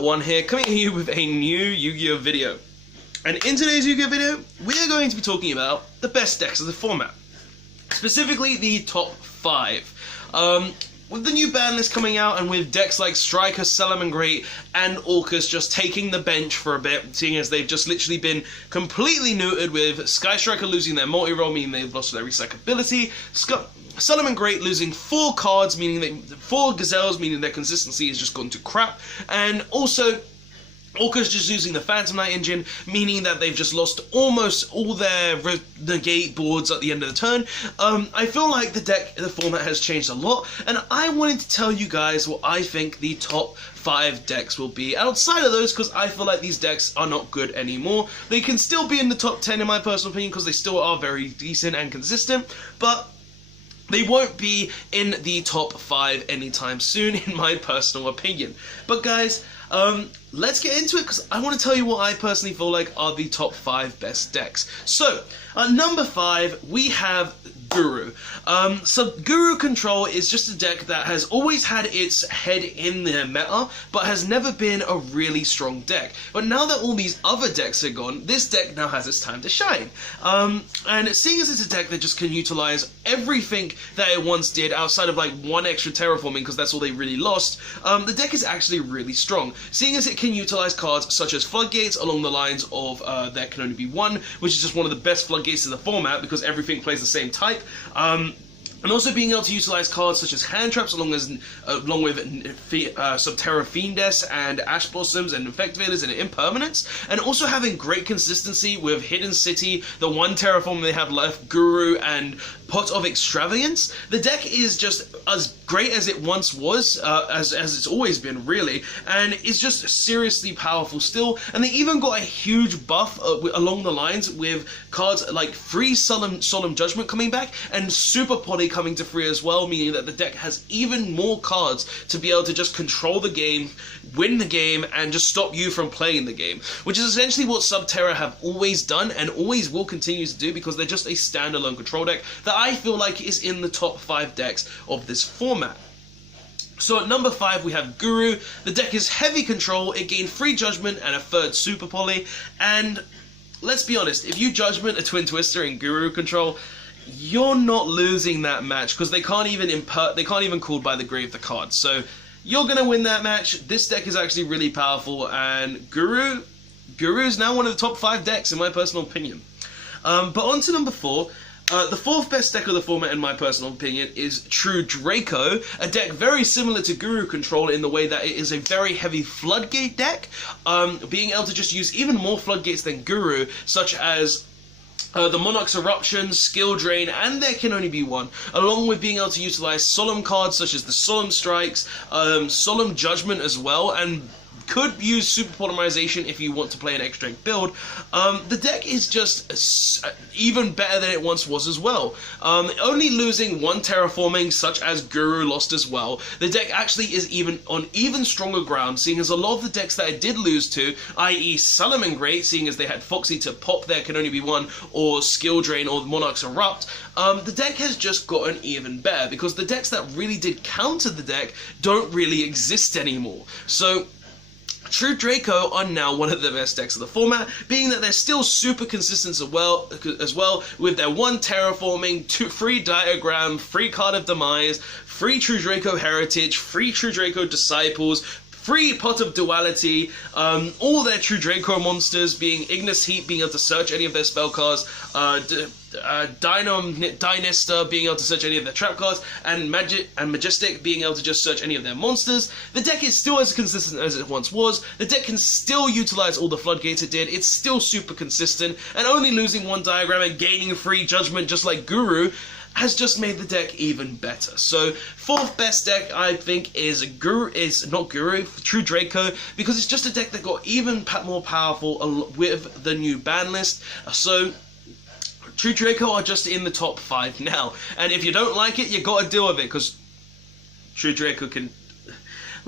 One here, coming at you with a new Yu-Gi-Oh video. And in today's Yu-Gi-Oh video, we are going to be talking about the best decks of the format. Specifically, the top 5. With the new ban list coming out, and with decks like Striker, Salamangreat, Great, and Orcus just taking the bench for a bit, seeing as they've just literally been completely neutered, with Sky Striker losing their multi-roll, meaning they've lost their recyclability, Salamangreat Great losing 4 cards, meaning 4 Gazelles, meaning their consistency has just gone to crap, and also Orcus just using the Phantom Knight engine, meaning that they've just lost almost all their negate boards at the end of the turn. I feel like the format has changed a lot, and I wanted to tell you guys what I think the top 5 decks will be outside of those, because I feel like these decks are not good anymore. They can still be in the top 10 in my personal opinion, because they still are very decent and consistent, but they won't be in the top 5 anytime soon, in my personal opinion. But guys, let's get into it, because I want to tell you what I personally feel like are the top 5 best decks. So, at number 5, we have Guru. So Guru Control is just a deck that has always had its head in the meta, but has never been a really strong deck. But now that all these other decks are gone, this deck now has its time to shine. And seeing as it's a deck that just can utilize everything that it once did, outside of like 1 extra terraforming, because that's all they really lost, the deck is actually really strong. Seeing as it can utilize cards such as Floodgates along the lines of there can only be one, which is just one of the best Floodgates in the format, because everything plays the same type. And also being able to utilize cards such as Hand Traps, along with Subterra Fiendess and Ash Blossoms and Infect Veilers and Impermanence, and also having great consistency with Hidden City, the 1 terraform they have left, Guru, and Pot of Extravagance. The deck is just as great as it once was, as it's always been, really, and it's just seriously powerful still. And they even got a huge buff along the lines with cards like free Solemn Judgment coming back, and Super Poly coming to free as well, meaning that the deck has even more cards to be able to just control the game, win the game, and just stop you from playing the game, which is essentially what Subterra have always done and always will continue to do, because they're just a standalone control deck that I feel like is in the top 5 decks of this format. So at number 5 we have Guru. The deck is heavy control, it gained free Judgment and a 3rd Super Poly, and let's be honest, if you Judgment a Twin Twister in Guru control, you're not losing that match, because they can't even call by the grave the card. So you're gonna win that match. This deck is actually really powerful, and Guru is now one of the top 5 decks in my personal opinion. But on to number 4. The 4th best deck of the format, in my personal opinion, is True Draco, a deck very similar to Guru Control in the way that it is a very heavy Floodgate deck, being able to just use even more Floodgates than Guru, such as the Monarch's Eruption, Skill Drain, and there can only be one, along with being able to utilize Solemn cards such as the Solemn Strikes, Solemn Judgment as well, and could use Super Polymerization if you want to play an X-Strength build. The deck is just even better than it once was as well. Only losing 1 terraforming, such as Guru lost as well, the deck actually is even stronger ground, seeing as a lot of the decks that I did lose to, i.e. Salamangreat Great, seeing as they had Foxy to pop There Can Only Be One, or Skill Drain, or Monarch's Erupt, the deck has just gotten even better, because the decks that really did counter the deck don't really exist anymore. So True Draco are now one of the best decks of the format, being that they're still super consistent as well, with their 1 terraforming, 2 free Diagram, free Card of Demise, free True Draco Heritage, free True Draco Disciples, free Pot of Duality, all their True Draco monsters being Ignis Heat, being able to search any of their spell cards, Dynester being able to search any of their trap cards, and Majestic being able to just search any of their monsters. The deck is still as consistent as it once was. The deck can still utilize all the Floodgates it did. It's still super consistent, and only losing 1 Diagram and gaining free Judgment just like Guru has just made the deck even better. So 4th best deck I think is True Draco, because it's just a deck that got even more powerful with the new ban list. So True Draco are just in the top 5 now, and if you don't like it, you gotta deal with it, because True Draco can...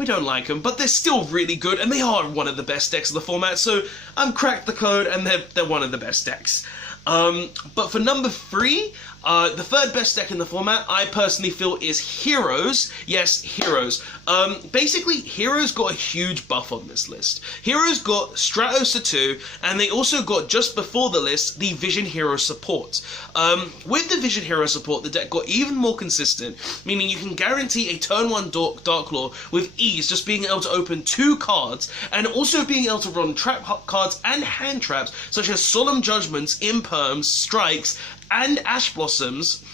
we don't like them, but they're still really good, and they are one of the best decks of the format, so I've cracked the code, and they're one of the best decks. But for number 3, the third best deck in the format, I personally feel is Heroes. Yes, Heroes. Basically, Heroes got a huge buff on this list. Heroes got Stratos 2, and they also got, just before the list, the Vision Hero support. With the Vision Hero support, the deck got even more consistent, meaning you can guarantee a turn 1 Dark Law with ease, just being able to open 2 cards, and also being able to run trap cards and hand traps, such as Solemn Judgments, Imperms, Strikes, and Ash Blossoms,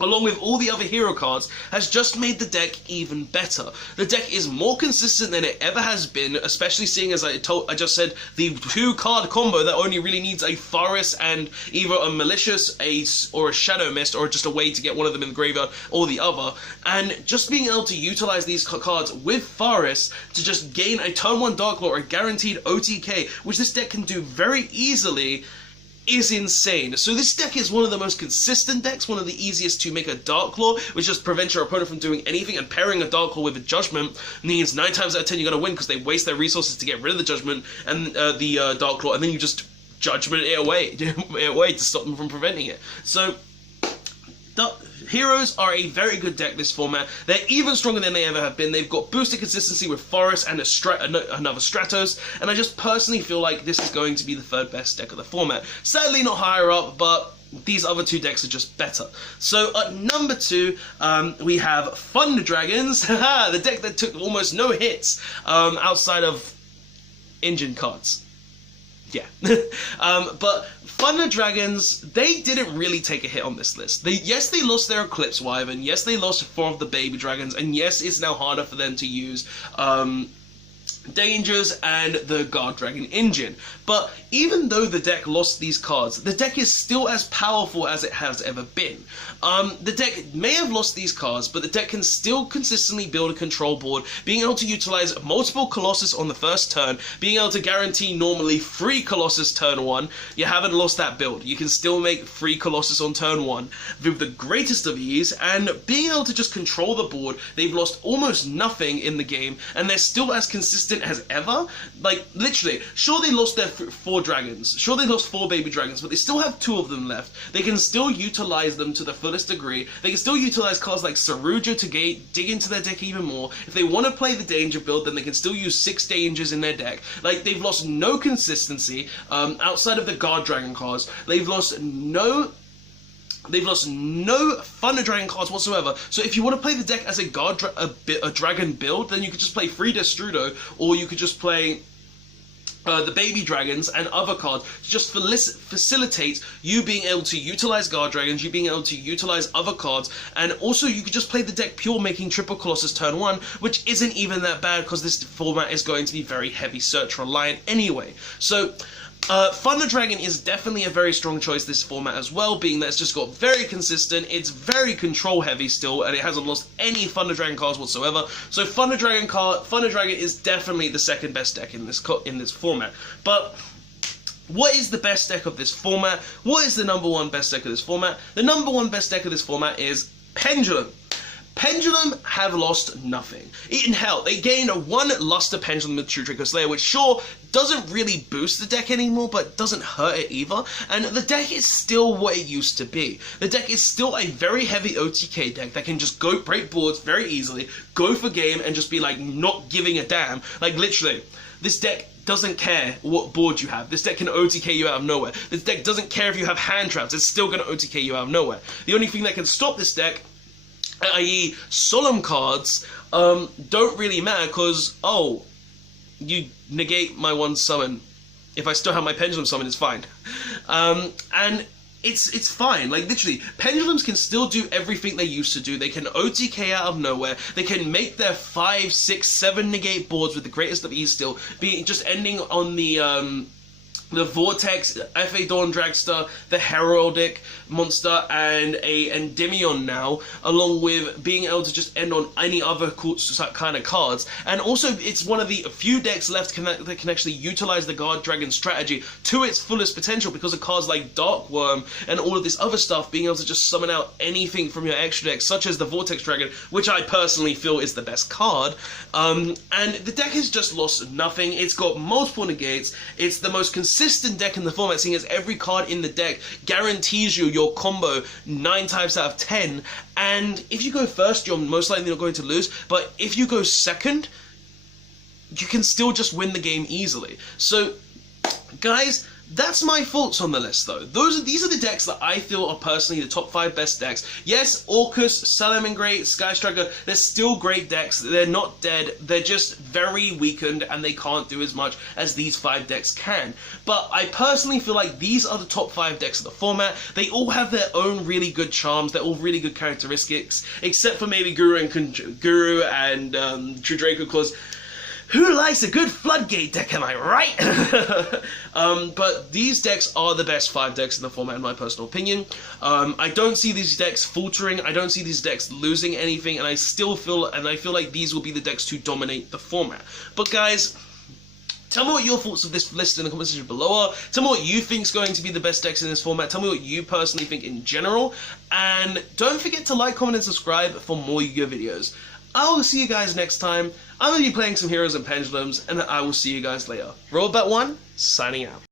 along with all the other hero cards, has just made the deck even better. The deck is more consistent than it ever has been, especially seeing as I just said, the 2-card combo that only really needs a Forest and either a Malicious, or a Shadow Mist, or just a way to get one of them in the graveyard or the other. And just being able to utilize these cards with Forest to just gain a turn 1 Dark Law or a guaranteed OTK, which this deck can do very easily, is insane. So this deck is one of the most consistent decks, one of the easiest to make a Dark Law, which just prevents your opponent from doing anything, and pairing a Dark Law with a Judgment means 9 times out of 10 you're going to win, because they waste their resources to get rid of the Judgment and the Dark Law, and then you just Judgment it away to stop them from preventing it. So Heroes are a very good deck this format. They're even stronger than they ever have been. They've got boosted consistency with Forest and another Stratos, and I just personally feel like this is going to be the third best deck of the format. Sadly not higher up, but these other 2 decks are just better. So at number 2, we have Thunder Dragons, the deck that took almost no hits outside of engine cards. Yeah. But Thunder Dragons, they didn't really take a hit on this list. Yes, they lost their Eclipse Wyvern, yes, they lost 4 of the Baby Dragons, and yes, it's now harder for them to use Dangers and the Guard Dragon engine. But even though the deck lost these cards, the deck is still as powerful as it has ever been. The deck may have lost these cards, but the deck can still consistently build a control board, being able to utilize multiple Colossus on the first turn, being able to guarantee normally 3 Colossus turn 1. You haven't lost that build. You can still make 3 Colossus on turn 1 with the greatest of ease, and being able to just control the board. They've lost almost nothing in the game, and they're still as consistent as ever. Like, literally, sure they lost their 4 dragons, sure they lost 4 baby dragons, but they still have 2 of them left. They can still utilize them to the fullest degree. They can still utilize cards like Saruja to dig into their deck even more. If they want to play the danger build, then they can still use 6 dangers in their deck. Like, they've lost no consistency outside of the Guard Dragon cards. They've lost no Thunder Dragon cards whatsoever. So if you want to play the deck as a dragon build, then you could just play 3 Destrudo, or you could just play the Baby Dragons and other cards to just facilitate you being able to utilize Guard Dragons, you being able to utilize other cards, and also you could just play the deck pure making triple Colossus turn 1, which isn't even that bad because this format is going to be very heavy search reliant anyway. So Thunder Dragon is definitely a very strong choice this format as well, being that it's just got very consistent, it's very control heavy still, and it hasn't lost any Thunder Dragon cards whatsoever. So Thunder Dragon is definitely the second best deck in this format. But what is the best deck of this format? What is the number 1 best deck of this format? The number 1 best deck of this format is Pendulum. Pendulum have lost nothing. In hell, they gained 1 Luster Pendulum with True Draco Slayer, which sure doesn't really boost the deck anymore, but doesn't hurt it either. And the deck is still what it used to be. The deck is still a very heavy OTK deck that can just go break boards very easily, go for game, and just be like not giving a damn. Like literally, this deck doesn't care what board you have. This deck can OTK you out of nowhere. This deck doesn't care if you have hand traps. It's still going to OTK you out of nowhere. The only thing that can stop this deck, i.e. solemn cards, don't really matter because, oh, you negate my 1 summon. If I still have my Pendulum summon, it's fine. And it's fine. Like, literally, Pendulums can still do everything they used to do. They can OTK out of nowhere. They can make their 5, 6, 7 negate boards with the greatest of ease still, just ending on the the Vortex, FA Dawn Dragster, the Heraldic monster, and a Endymion now, along with being able to just end on any other cool kind of cards. And also, it's one of the few decks left that can actually utilize the Guard Dragon strategy to its fullest potential, because of cards like Dark Worm and all of this other stuff, being able to just summon out anything from your extra deck, such as the Vortex Dragon, which I personally feel is the best card. And the deck has just lost nothing. It's got multiple negates. It's the most consistent deck in the format, seeing as every card in the deck guarantees you your combo 9 times out of 10, and if you go first, you're most likely not going to lose, but if you go second, you can still just win the game easily. So, guys, that's my thoughts on the list, though. These are the decks that I feel are personally the top 5 best decks. Yes, Orcus, Salamangreat, Sky Striker, they're still great decks. They're not dead. They're just very weakened, and they can't do as much as these 5 decks can. But I personally feel like these are the top 5 decks of the format. They all have their own really good charms. They're all really good characteristics, except for maybe Guru and True Draco, because who likes a good Floodgate deck, am I right? But these decks are the best 5 decks in the format, in my personal opinion. I don't see these decks faltering, I don't see these decks losing anything, and I feel like these will be the decks to dominate the format. But guys, tell me what your thoughts of this list in the comment section below are. Tell me what you think is going to be the best decks in this format. Tell me what you personally think in general. And don't forget to like, comment, and subscribe for more Yu-Gi-Oh videos. I will see you guys next time. I'm going to be playing some Heroes and Pendulums, and I will see you guys later. Robot1, signing out.